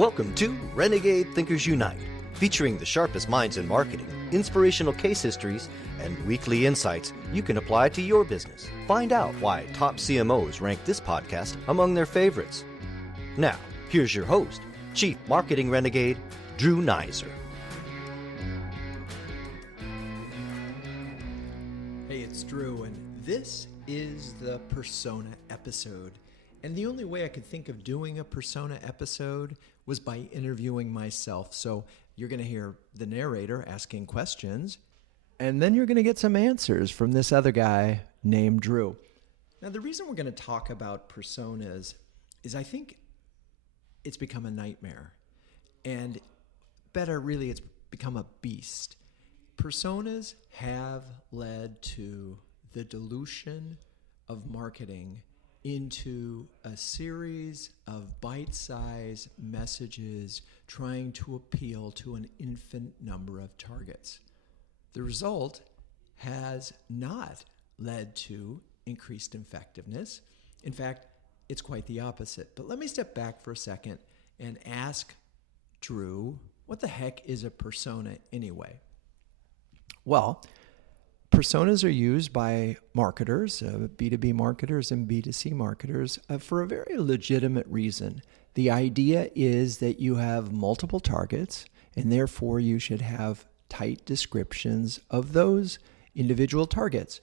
Welcome to Renegade Thinkers Unite, featuring the sharpest minds in marketing, inspirational case histories, and weekly insights you can apply to your business. Find out why top CMOs rank this podcast among their favorites. Now, here's your host, Chief Marketing Renegade, Drew Nizer. Hey, it's Drew, and this is the Persona episode. And the only way I could think of doing a Persona episode was by interviewing myself. So you're going to hear the narrator asking questions, and then you're going to get some answers from this other guy named Drew. Now, the reason we're going to talk about personas is I think it's become a nightmare. And better, really, it's become a beast. Personas have led to the dilution of marketing into a series of bite-sized messages trying to appeal to an infinite number of targets. The result has not led to increased effectiveness. In fact, it's quite the opposite. But let me step back for a second and ask Drew, what the heck is a persona anyway? Well, personas are used by marketers, B2B marketers and B2C marketers, for a very legitimate reason. The idea is that you have multiple targets, and therefore you should have tight descriptions of those individual targets.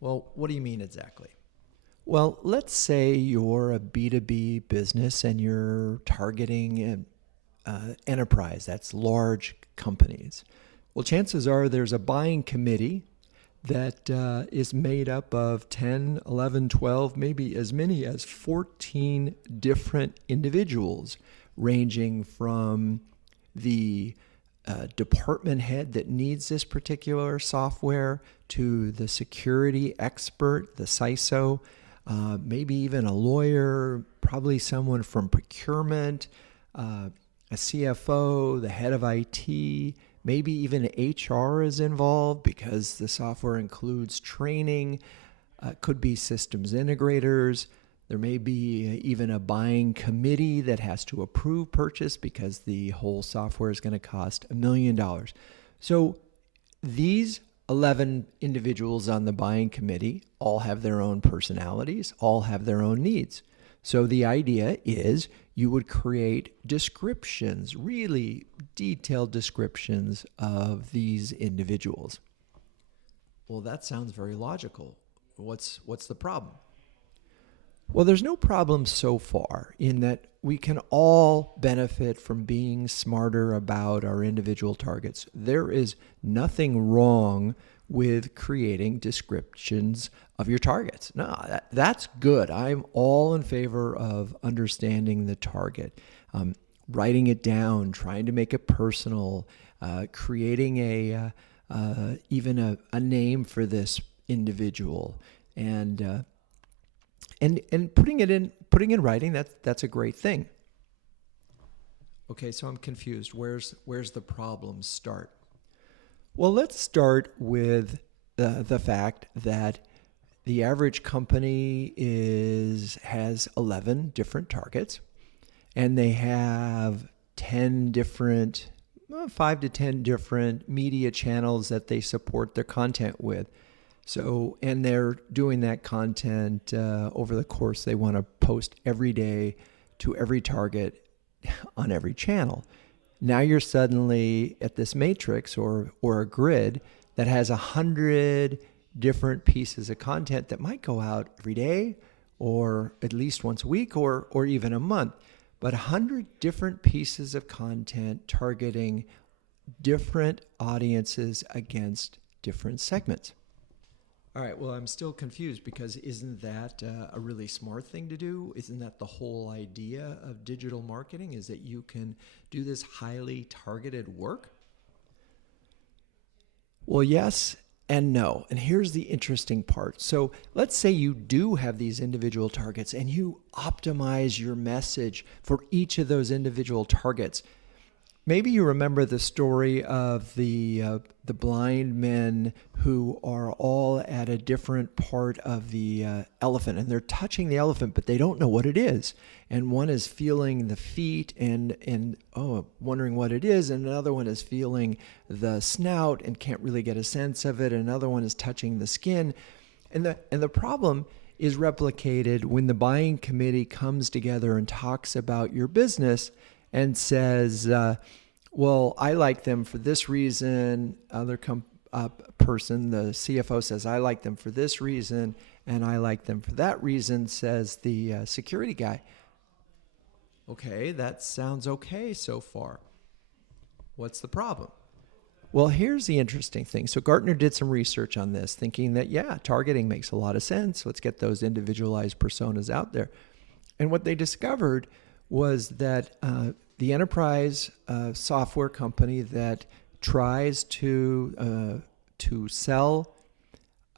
Well, what do you mean exactly? Well, let's say you're a B2B business and you're targeting an enterprise, that's large companies. Well, chances are there's a buying committee that is made up of 10, 11, 12, maybe as many as 14 different individuals, ranging from the department head that needs this particular software to the security expert, the CISO, maybe even a lawyer, probably someone from procurement, a CFO, the head of IT, maybe even HR is involved because the software includes training, could be systems integrators. There may be even a buying committee that has to approve purchase because the whole software is going to cost $1 million. So these 11 individuals on the buying committee all have their own personalities, all have their own needs. So the idea is you would create descriptions, really detailed descriptions of these individuals. Well, that sounds very logical. What's the problem? Well, there's no problem so far in that we can all benefit from being smarter about our individual targets. There is nothing wrong with creating descriptions of your targets. No, that's good. I'm all in favor of understanding the target, writing it down, trying to make it personal, creating even a name for this individual, and putting in writing. That's a great thing. Okay, so I'm confused. Where's the problem start? Well, let's start with the fact that the average company has 11 different targets, and they have 5 to 10 different media channels that they support their content with. So, and they're doing that content over the course. They want to post every day to every target on every channel. Now you're suddenly at this matrix or a grid that has 100 different pieces of content that might go out every day or at least once a week or even a month. But 100 different pieces of content targeting different audiences against different segments. All right, well, I'm still confused because isn't that a really smart thing to do? Isn't that the whole idea of digital marketing, is that you can do this highly targeted work? Well, yes and no. And here's the interesting part. So let's say you do have these individual targets and you optimize your message for each of those individual targets. Maybe you remember the story of the blind men who are all at a different part of the elephant, and they're touching the elephant, but they don't know what it is. And one is feeling the feet and wondering what it is, and another one is feeling the snout and can't really get a sense of it. Another one is touching the skin, and the problem is replicated when the buying committee comes together and talks about your business and says, well, I like them for this reason. Person, the CFO says, I like them for this reason, and I like them for that reason, says the security guy. Okay, that sounds okay so far. What's the problem? Well, here's the interesting thing. So Gartner did some research on this, thinking that, targeting makes a lot of sense. Let's get those individualized personas out there. And what they discovered was that the enterprise software company that tries to sell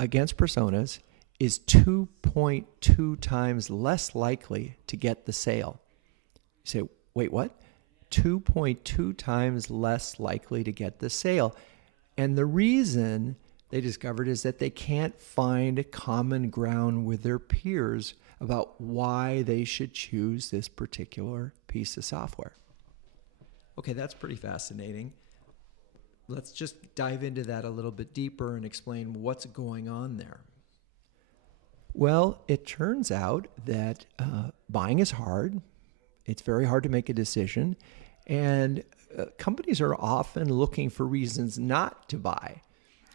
against personas is 2.2 times less likely to get the sale. You say, wait, what? 2.2 times less likely to get the sale. And the reason they discovered is that they can't find common ground with their peers about why they should choose this particular piece of software. Okay, that's pretty fascinating. Let's just dive into that a little bit deeper and explain what's going on there. Well, it turns out that buying is hard. It's very hard to make a decision. And companies are often looking for reasons not to buy.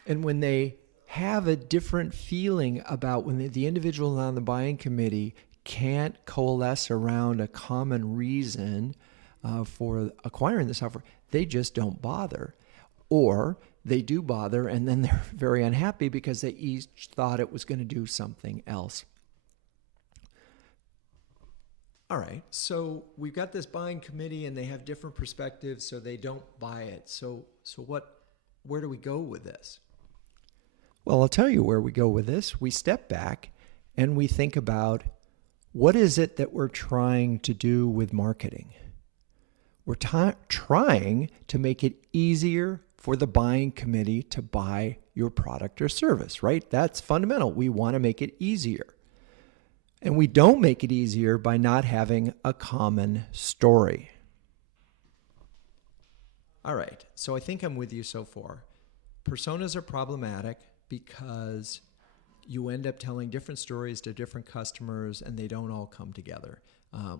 And when they have a different feeling about when the individual on the buying committee can't coalesce around a common reason for acquiring the software, they just don't bother. Or they do bother, and then they're very unhappy because they each thought it was going to do something else. All right, so we've got this buying committee, and they have different perspectives, so they don't buy it. So where do we go with this? Well, I'll tell you where we go with this. We step back and we think about what is it that we're trying to do with marketing. We're trying to make it easier for the buying committee to buy your product or service, right? That's fundamental. We want to make it easier. And we don't make it easier by not having a common story. All right, so I think I'm with you so far. Personas are problematic because you end up telling different stories to different customers and they don't all come together.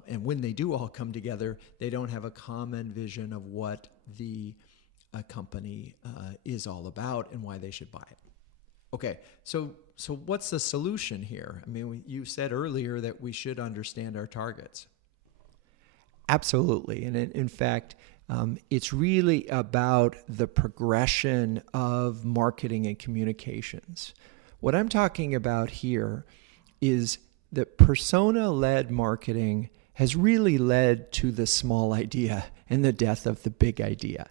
And when they do all come together, they don't have a common vision of what the company is all about and why they should buy it. Okay, so what's the solution here? I mean, you said earlier that we should understand our targets. Absolutely, and in fact, it's really about the progression of marketing and communications. What I'm talking about here is that persona-led marketing has really led to the small idea and the death of the big idea.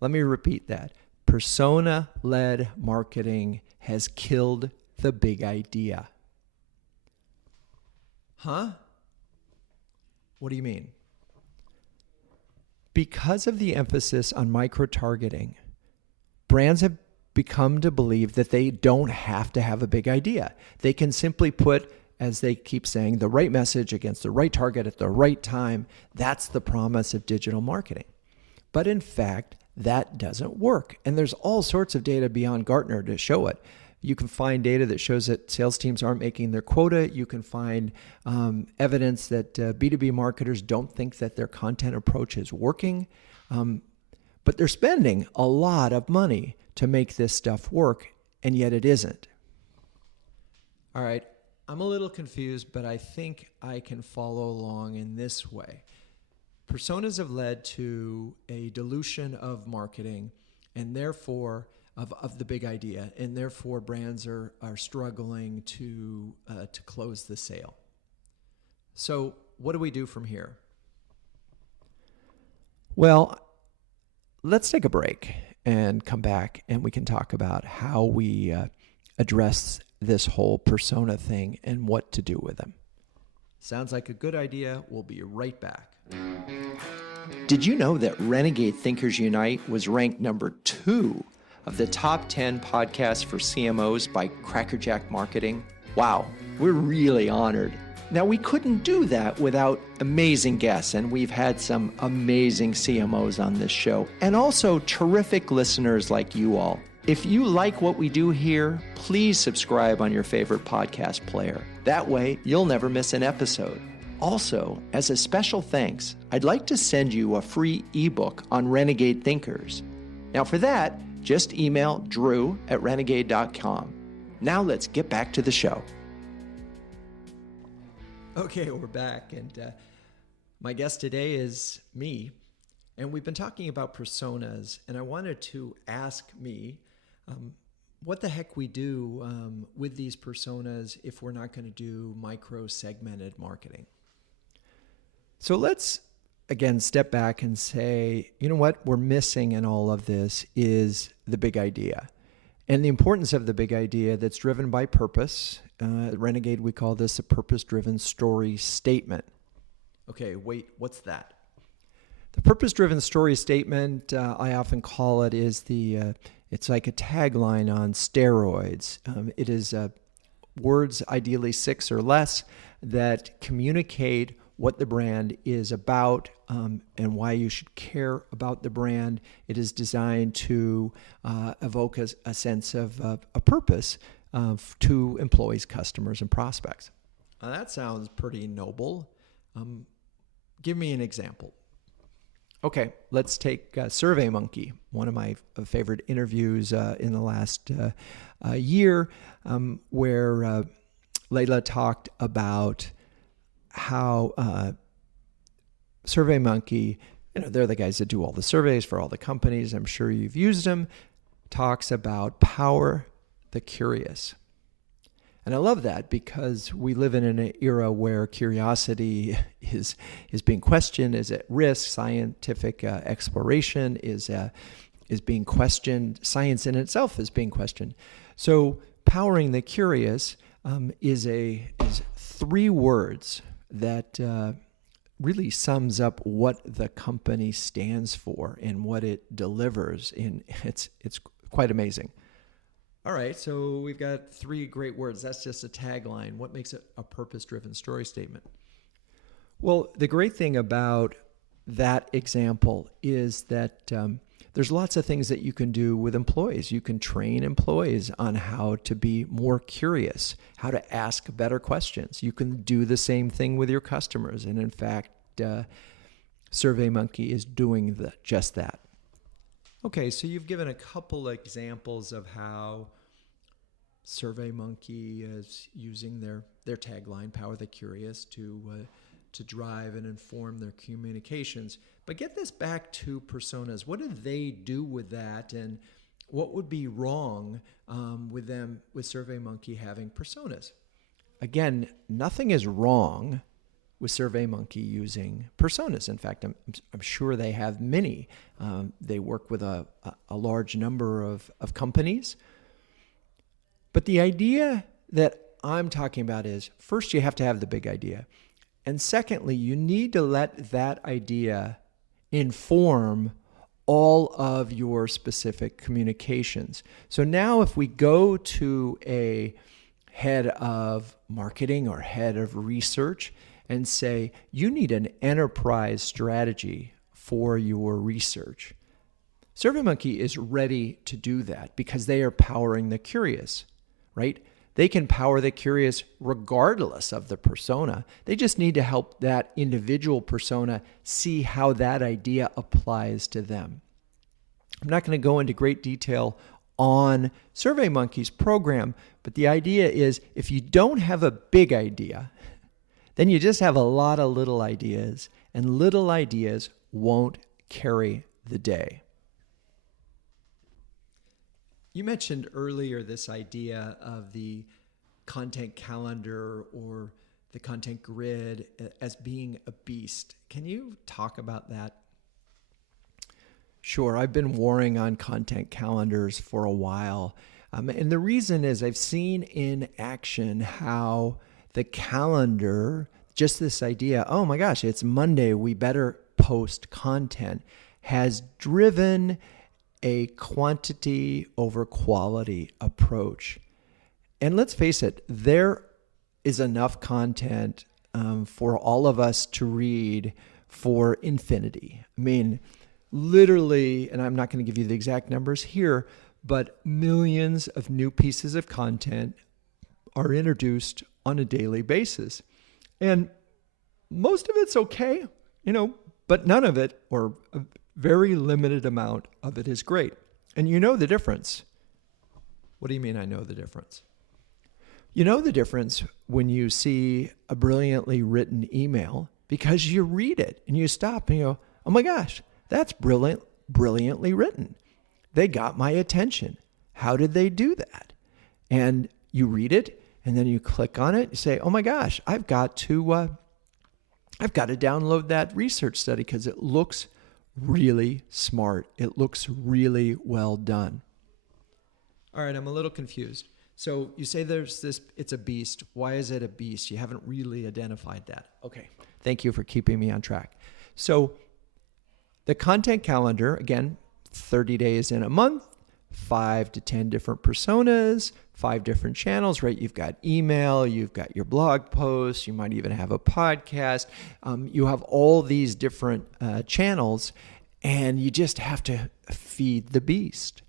Let me repeat that. Persona-led marketing has killed the big idea. Huh? What do you mean? Because of the emphasis on micro-targeting, brands have become to believe that they don't have to have a big idea. They can simply put, as they keep saying, the right message against the right target at the right time. That's the promise of digital marketing. But in fact, that doesn't work. And there's all sorts of data beyond Gartner to show it. You can find data that shows that sales teams aren't making their quota. You can find evidence that B2B marketers don't think that their content approach is working. But they're spending a lot of money to make this stuff work, and yet it isn't. All right, I'm a little confused, but I think I can follow along in this way. Personas have led to a dilution of marketing and therefore of the big idea, and therefore brands are struggling to close the sale. So what do we do from here? Well, let's take a break and come back and we can talk about how we address this whole persona thing and what to do with them. Sounds like a good idea. We'll be right back. Did you know that Renegade Thinkers Unite was ranked number 2 of the top 10 podcasts for CMOs by Crackerjack Marketing? Wow, we're really honored. Now, we couldn't do that without amazing guests, and we've had some amazing CMOs on this show, and also terrific listeners like you all. If you like what we do here, please subscribe on your favorite podcast player. That way, you'll never miss an episode. Also, as a special thanks, I'd like to send you a free ebook on Renegade Thinkers. Now, for that, just email drew@renegade.com. Now let's get back to the show. Okay, we're back, and my guest today is me, and we've been talking about personas, and I wanted to ask me what the heck we do with these personas if we're not going to do micro-segmented marketing. So let's, again, step back and say, you know what we're missing in all of this is the big idea. And the importance of the big idea that's driven by purpose. At Renegade, we call this a purpose-driven story statement. Okay, wait, what's that? The purpose-driven story statement, I often call it, is it's like a tagline on steroids. It is words, ideally 6 or less, that communicate what the brand is about and why you should care about the brand. It is designed to evoke a sense of a purpose to employees, customers, and prospects. Now, that sounds pretty noble. Give me an example. Okay, let's take SurveyMonkey, one of my favorite interviews in the last year, where Layla talked about how SurveyMonkey, they're the guys that do all the surveys for all the companies. I'm sure you've used them. Talks about power the curious. And I love that because we live in an era where curiosity is being questioned, is at risk. Scientific exploration is being questioned. Science in itself is being questioned. So powering the curious is 3 words that really sums up what the company stands for and what it delivers. And it's quite amazing. All right, so we've got 3 great words. That's just a tagline. What makes it a purpose-driven story statement? Well, the great thing about that example is that there's lots of things that you can do with employees. You can train employees on how to be more curious, how to ask better questions. You can do the same thing with your customers. And in fact, SurveyMonkey is doing just that. Okay, so you've given a couple examples of how SurveyMonkey is using their tagline, Power the Curious, to drive and inform their communications. But get this back to personas. What do they do with that, and what would be wrong with SurveyMonkey having personas? Again, nothing is wrong with SurveyMonkey using personas. In fact, I'm sure they have many. They work with a large number of companies. But the idea that I'm talking about is, first, you have to have the big idea. And secondly, you need to let that idea inform all of your specific communications. So now if we go to a head of marketing or head of research and say, you need an enterprise strategy for your research, SurveyMonkey is ready to do that because they are powering the curious, right? They can power the curious regardless of the persona. They just need to help that individual persona see how that idea applies to them. I'm not going to go into great detail on SurveyMonkey's program, but the idea is if you don't have a big idea, then you just have a lot of little ideas, and little ideas won't carry the day. You mentioned earlier this idea of the content calendar or the content grid as being a beast. Can you talk about that? Sure. I've been warring on content calendars for a while. And the reason is I've seen in action how the calendar, just this idea, oh my gosh, it's Monday, we better post content has driven a quantity over quality approach. And let's face it, there is enough content for all of us to read for infinity. I mean, literally, and I'm not going to give you the exact numbers here, but millions of new pieces of content are introduced on a daily basis. And most of it's okay, but none of it, or a very limited amount of it, is great. And you know the difference. What do you mean I know the difference? You know the difference when you see a brilliantly written email because you read it and you stop and you go, oh my gosh, that's brilliantly written. They got my attention. How did they do that? And you read it and then you click on it. You say, oh my gosh, I've got to download that research study because it looks really smart. It looks really well done. All right, I'm a little confused. So you say it's a beast. Why is it a beast? You haven't really identified that. Okay, thank you for keeping me on track. So the content calendar, again, 30 days in a month, 5 to 10 different personas, 5 different channels, right? You've got email, you've got your blog posts, you might even have a podcast. You have all these different channels, and you just have to feed the beast.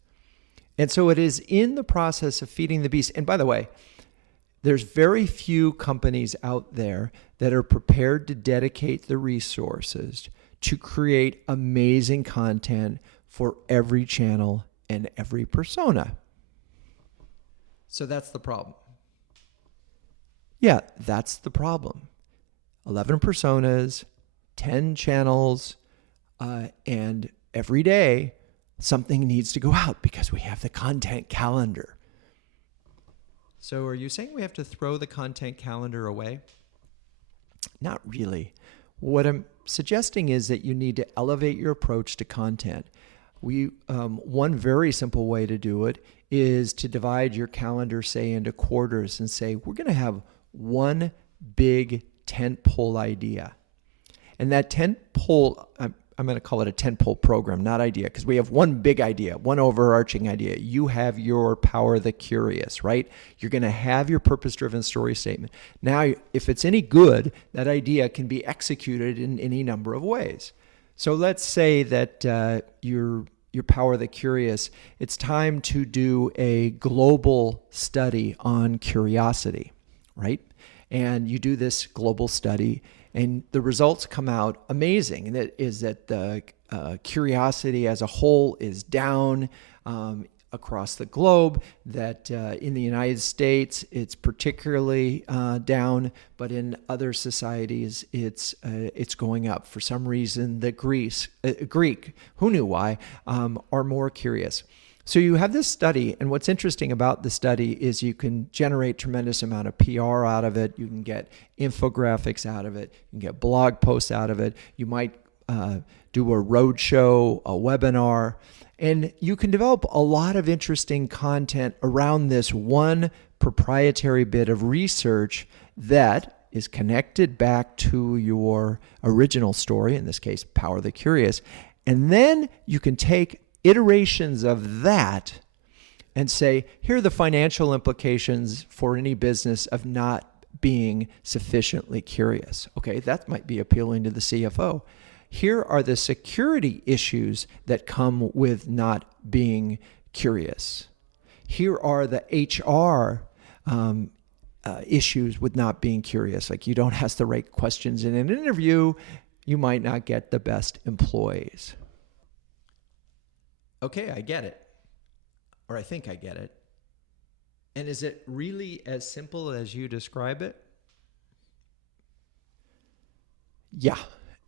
And so it is in the process of feeding the beast. And by the way, there's very few companies out there that are prepared to dedicate the resources to create amazing content for every channel and every persona. So that's the problem. Yeah, that's the problem. 11 personas, 10 channels, and every day something needs to go out because we have the content calendar. So are you saying we have to throw the content calendar away? Not really. What I'm suggesting is that you need to elevate your approach to content. One very simple way to do it is to divide your calendar, say, into quarters and say, we're going to have one big tentpole idea. And that tentpole, I'm going to call it a tentpole program, not idea, because we have one big idea, one overarching idea. You have your power the curious, right? You're going to have your purpose-driven story statement. Now, if it's any good, that idea can be executed in any number of ways. So let's say that your power the curious, it's time to do a global study on curiosity, right? And you do this global study, and the results come out amazing. And that is that the curiosity as a whole is down across the globe, that in the United States it's particularly down, but in other societies it's going up. For some reason, the Greek, who knew why, are more curious. So you have this study, and what's interesting about the study is you can generate tremendous amount of PR out of it. You can get infographics out of it. You can get blog posts out of it. You might do a roadshow, a webinar, and you can develop a lot of interesting content around this one proprietary bit of research that is connected back to your original story, in this case, Power the Curious. And then you can take iterations of that and say, here are the financial implications for any business of not being sufficiently curious. Okay, that might be appealing to the CFO. Here are the security issues that come with not being curious. Here are the HR issues with not being curious. Like, you don't ask the right questions in an interview, you might not get the best employees. Okay, I get it. Or I think I get it. And is it really as simple as you describe it? Yeah,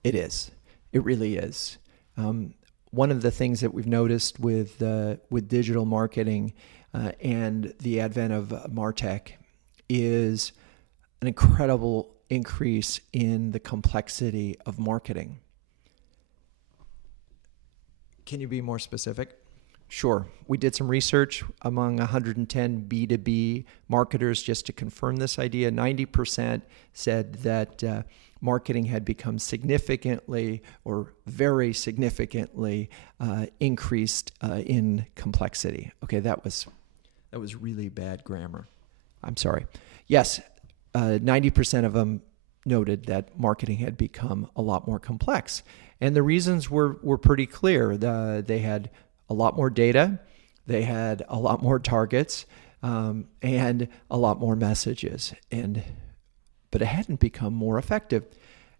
it is. It really is. One of the things that we've noticed with digital marketing and the advent of MarTech is an incredible increase in the complexity of marketing. Can you be more specific? Sure. We did some research among 110 B2B marketers just to confirm this idea. 90% said that marketing had become significantly or very significantly increased in complexity. Okay, that was really bad grammar. I'm sorry. Yes, 90% of them noted that marketing had become a lot more complex. And the reasons were pretty clear. They had a lot more data, they had a lot more targets, and a lot more messages. But it hadn't become more effective.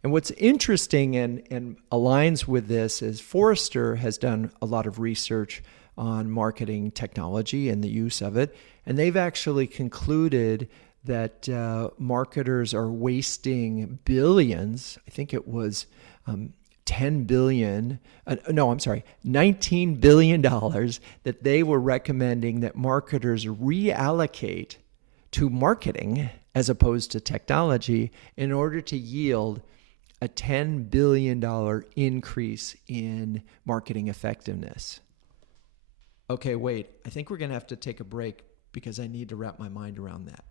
And what's interesting and aligns with this is Forrester has done a lot of research on marketing technology and the use of it. And they've actually concluded that marketers are wasting billions. I think it was $19 billion that they were recommending that marketers reallocate to marketing as opposed to technology in order to yield a $10 billion increase in marketing effectiveness. Okay, wait, I think we're going to have to take a break because I need to wrap my mind around that.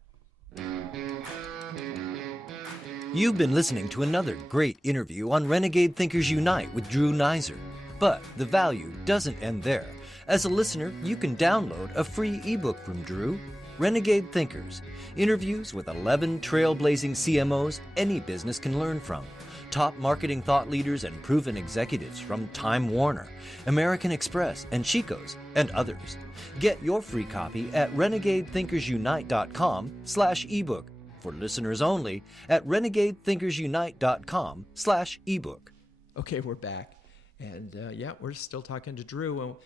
You've been listening to another great interview on Renegade Thinkers Unite with Drew Neiser. But the value doesn't end there. As a listener, you can download a free ebook from Drew, Renegade Thinkers, interviews with 11 trailblazing CMOs any business can learn from. Top marketing thought leaders and proven executives from Time Warner, American Express, and Chico's, and others. Get your free copy at renegadethinkersunite.com/ebook. For listeners only, at renegadethinkersunite.com/ebook. Okay, we're back. And we're still talking to Drew.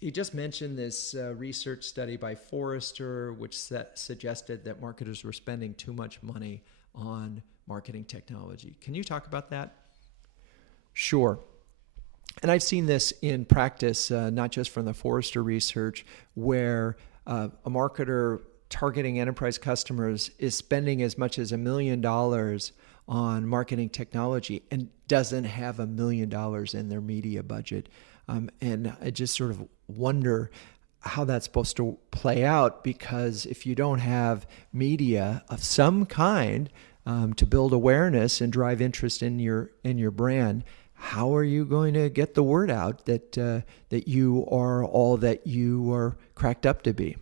He just mentioned this research study by Forrester, which suggested that marketers were spending too much money on marketing technology. Can you talk about that? Sure. And I've seen this in practice, not just from the Forrester research, where a marketer targeting enterprise customers is spending as much as $1 million on marketing technology and doesn't have $1 million in their media budget. And I just sort of wonder how that's supposed to play out, because if you don't have media of some kind to build awareness and drive interest in your brand, how are you going to get the word out that you are all that you are cracked up to be?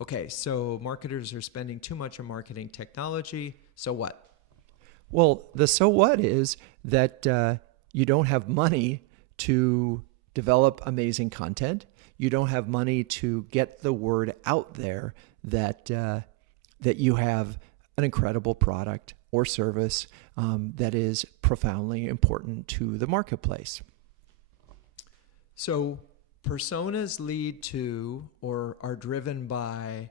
Okay, so marketers are spending too much on marketing technology. So what? Well, the so what is that you don't have money to develop amazing content. You don't have money to get the word out there that you have an incredible product or service that is profoundly important to the marketplace. So personas lead to or are driven by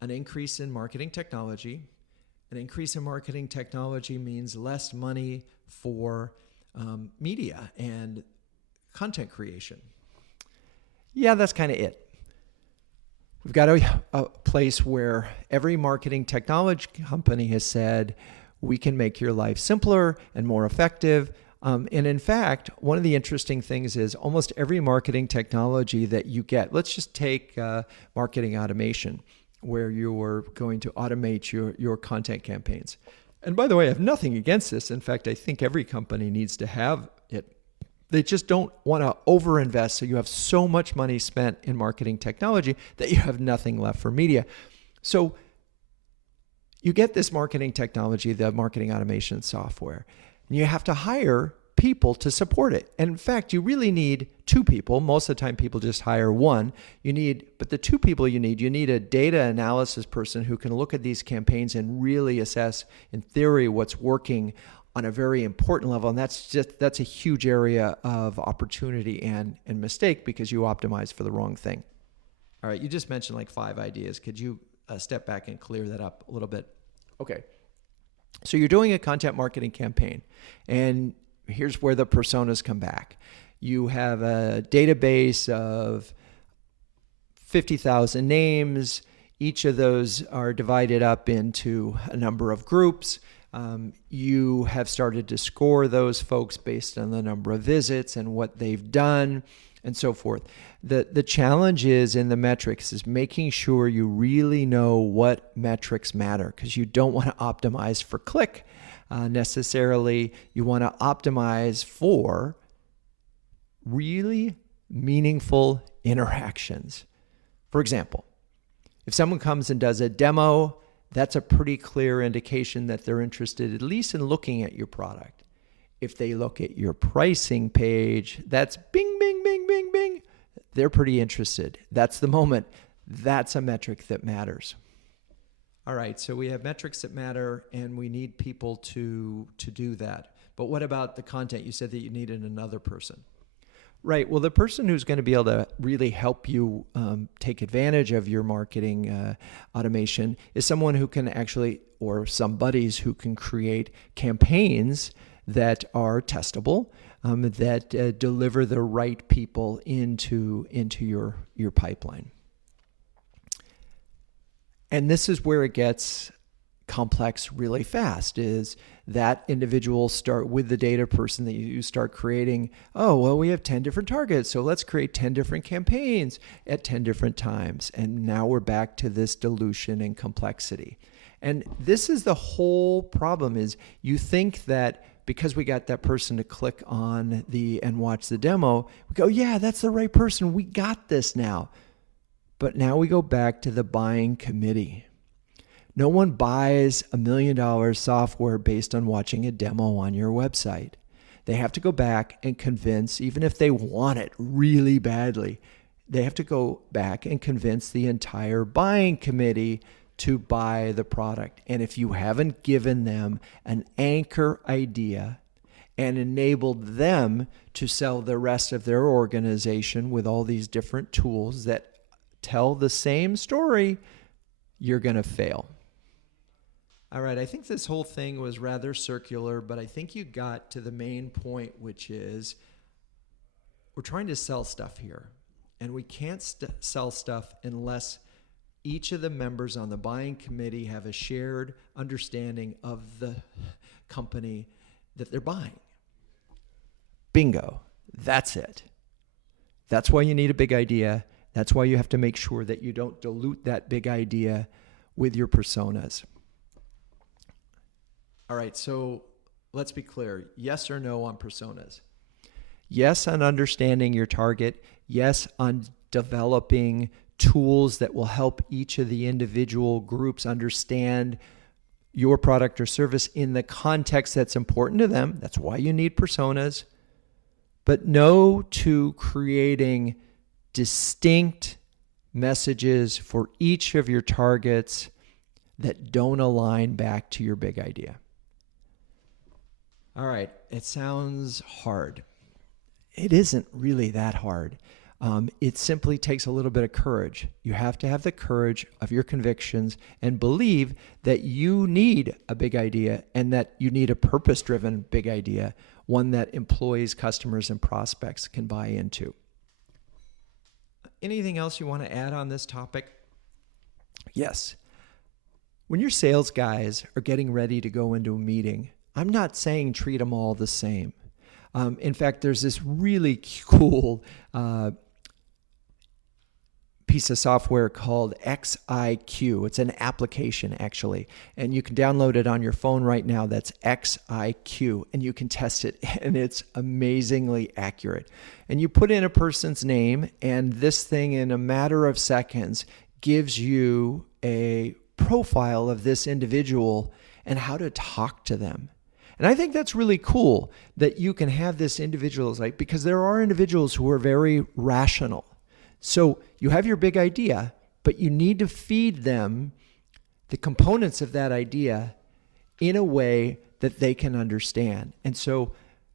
an increase in marketing technology. An increase in marketing technology means less money for media and content creation. Yeah, that's kind of it. We've got a place where every marketing technology company has said, we can make your life simpler and more effective. And in fact, one of the interesting things is almost every marketing technology that you get, let's just take marketing automation, where you're going to automate your content campaigns. And by the way, I have nothing against this. In fact, I think every company needs to have it. They just don't want to overinvest, so you have so much money spent in marketing technology that you have nothing left for media. So you get this marketing technology, the marketing automation software, and you have to hire people to support it. And in fact, you really need two people. Most of the time, people just hire one. But the two people you need a data analysis person who can look at these campaigns and really assess, in theory, what's working on a very important level. And that's a huge area of opportunity and mistake, because you optimize for the wrong thing. All right, you just mentioned like 5 ideas. Could you step back and clear that up a little bit? Okay. So you're doing a content marketing campaign, and here's where the personas come back. You have a database of 50,000 names. Each of those are divided up into a number of groups. You have started to score those folks based on the number of visits and what they've done and so forth. The challenge is in the metrics is making sure you really know what metrics matter, because you don't want to optimize for click. necessarily. You want to optimize for really meaningful interactions. For example, if someone comes and does a demo, that's a pretty clear indication that they're interested at least in looking at your product. If they look at your pricing page, that's bing, bing, bing, bing, bing. They're pretty interested. That's the moment. That's a metric that matters. All right, so we have metrics that matter, and we need people to do that. But what about the content? You said that you needed another person. Right. Well, the person who's going to be able to really help you take advantage of your marketing automation is someone who can actually, or some buddies who can create campaigns that are testable, that deliver the right people into your pipeline. And this is where it gets complex really fast, is that individual start with the data person that you start creating. Oh, well, we have 10 different targets, so let's create 10 different campaigns at 10 different times. And now we're back to this dilution and complexity. And this is the whole problem, is you think that because we got that person to click on and watch the demo, we go, yeah, that's the right person. We got this now. But now we go back to the buying committee. No one buys $1 million software based on watching a demo on your website. They have to go back and convince, even if they want it really badly, they have to go back and convince the entire buying committee to buy the product. And if you haven't given them an anchor idea and enabled them to sell the rest of their organization with all these different tools that tell the same story, you're going to fail. All right, I think this whole thing was rather circular, but I think you got to the main point, which is we're trying to sell stuff here. And we can't sell stuff unless each of the members on the buying committee have a shared understanding of the company that they're buying. Bingo. That's it. That's why you need a big idea. That's why you have to make sure that you don't dilute that big idea with your personas. All right, so let's be clear. Yes or no on personas? Yes on understanding your target. Yes on developing tools that will help each of the individual groups understand your product or service in the context that's important to them. That's why you need personas. But no to creating distinct messages for each of your targets that don't align back to your big idea. All right, it sounds hard. It isn't really that hard. It simply takes a little bit of courage. You have to have the courage of your convictions and believe that you need a big idea and that you need a purpose-driven big idea, one that employees, customers, and prospects can buy into. Anything else you want to add on this topic? Yes. When your sales guys are getting ready to go into a meeting, I'm not saying treat them all the same. In fact, there's this really cool piece of software called XIQ. It's an application, actually, and you can download it on your phone right now. That's XIQ, and you can test it, and it's amazingly accurate. And you put in a person's name, and this thing in a matter of seconds gives you a profile of this individual and how to talk to them. And I think that's really cool that you can have this individuals, like, because there are individuals who are very rational. So you have your big idea, but you need to feed them the components of that idea in a way that they can understand. And so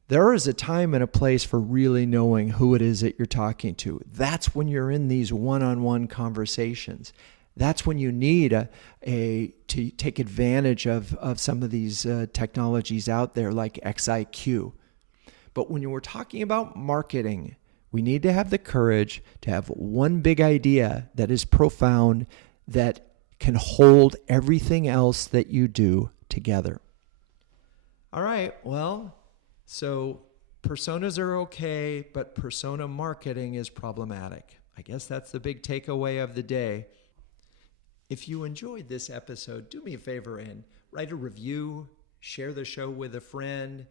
there is a time and a place for really knowing who it is that you're talking to. That's when you're in these one-on-one conversations. That's when you need to take advantage of some of these technologies out there like XIQ. But when we're talking about marketing, we need to have the courage to have one big idea that is profound, that can hold everything else that you do together. All right, well, so personas are okay, but persona marketing is problematic. I guess that's the big takeaway of the day. If you enjoyed this episode, do me a favor and write a review, share the show with a friend,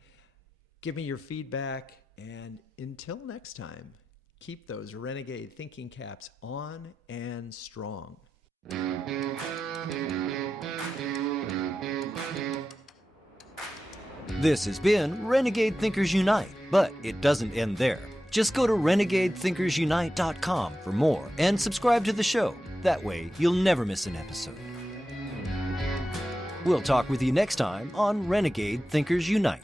give me your feedback, and until next time, keep those renegade thinking caps on and strong. This has been Renegade Thinkers Unite, but it doesn't end there. Just go to renegadethinkersunite.com for more and subscribe to the show. That way, you'll never miss an episode. We'll talk with you next time on Renegade Thinkers Unite.